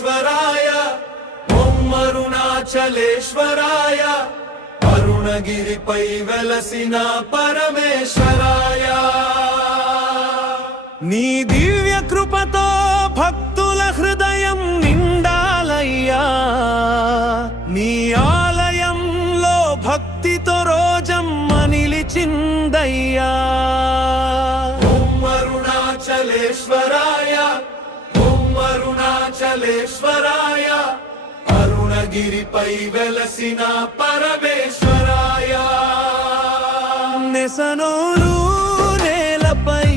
అరుణాచలేశ్వరాయ ఓం అరుణాచలేశ్వరాయ అరుణగిరిపై వెలసిన పరమేశ్వరాయ నీ దివ్య కృపతో భక్తుల హృదయం నిండాలయ్యా నీ ఆలయంలో భక్తితో రోజమ్మ నిలిచిందయ్యా ఓం అరుణాచలేశ్వరాయ ఓం అరుణాచలేశ్వరాయ అరుణగిరిపై వెలసిన పరమేశ్వరాయ నెసనోలు నేలపై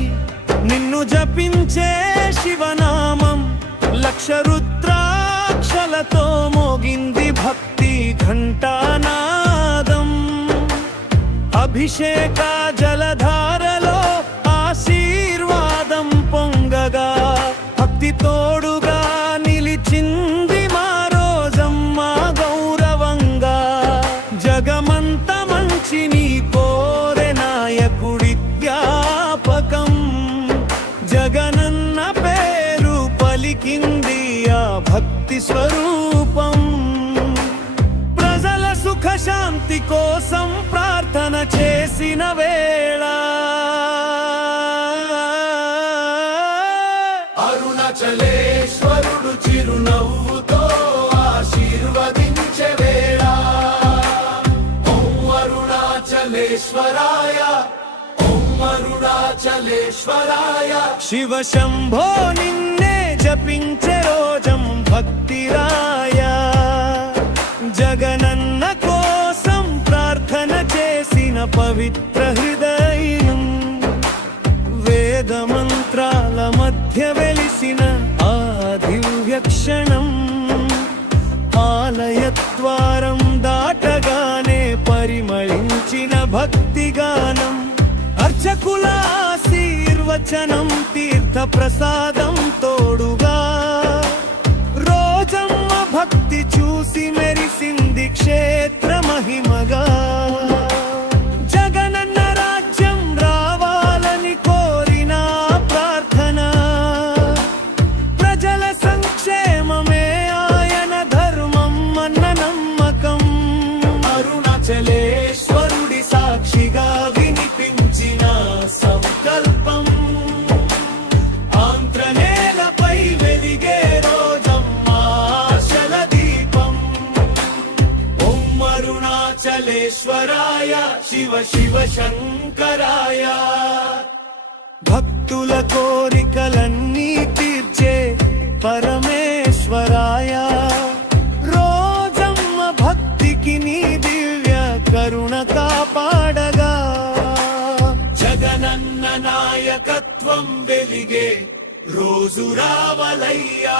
నిన్ను జపించే శివనామం లక్ష రుద్రాక్షలతో మోగింది భక్తి ఘంటానాదం అభిషేక జలధారలో ఆశీర్వాదం పొంగగా భక్తి తోడుగా నిలిచింది మా రోజమ్మ గౌరవంగా జగమంత మంచిని కోరె నాయకుడి జ్ఞాపకం జగనన్న పేరు పలికింది ఆ భక్తి స్వరూపం ప్రజల సుఖ శాంతి కోసం ప్రార్థన చేసిన వేళ అరుణాచలేశ్వరుడు చిరునవ్వుతో ఆశీర్వదించే వేళ ఓం అరుణాచలేశ్వరాయ అరుణాచలేశ్వరాయ శివ శంభో నిన్నే జపించే రోజం భక్తిరాయ జగనన్న కోసం ప్రార్థన చేసిన పవిత్ర హృదయం వేద మంత్రాల మధ్య వెలిసిన ఆ దివ్య క్షణం ఆలయ ద్వారం దాటగానే పరిమళించిన భక్తిగానం అర్చకుల ఆశీర్వచనం తీర్థ ప్రసాదం తోడుగా రోజమ్మ భక్తి చూసి మెరిసింది క్షేత్ర మహిమగా జగనన్న రాజ్యం రావాలని కోరిన ప్రార్థన ప్రజల సంక్షేమమే ఆయన ధర్మం అన్న నమ్మకం అరుణాచలేశ్వరుడి సాక్షిగా వినిపించిన సంకల్పం ఆంధ్రనేలపై వెలిగే రోజమ్మ ఆశల దీపం ఓం అరుణాచలేశ్వరాయ శివ శివ శంకరాయ భక్తుల కోరికలన్నీ తీర్చే పరమేశ్వరాయ రోజమ్మ భక్తికి నీ దివ్య కరుణ కాపాడగా జగనన్న నాయకత్వం వెలిగే రోజు రావలయ్యా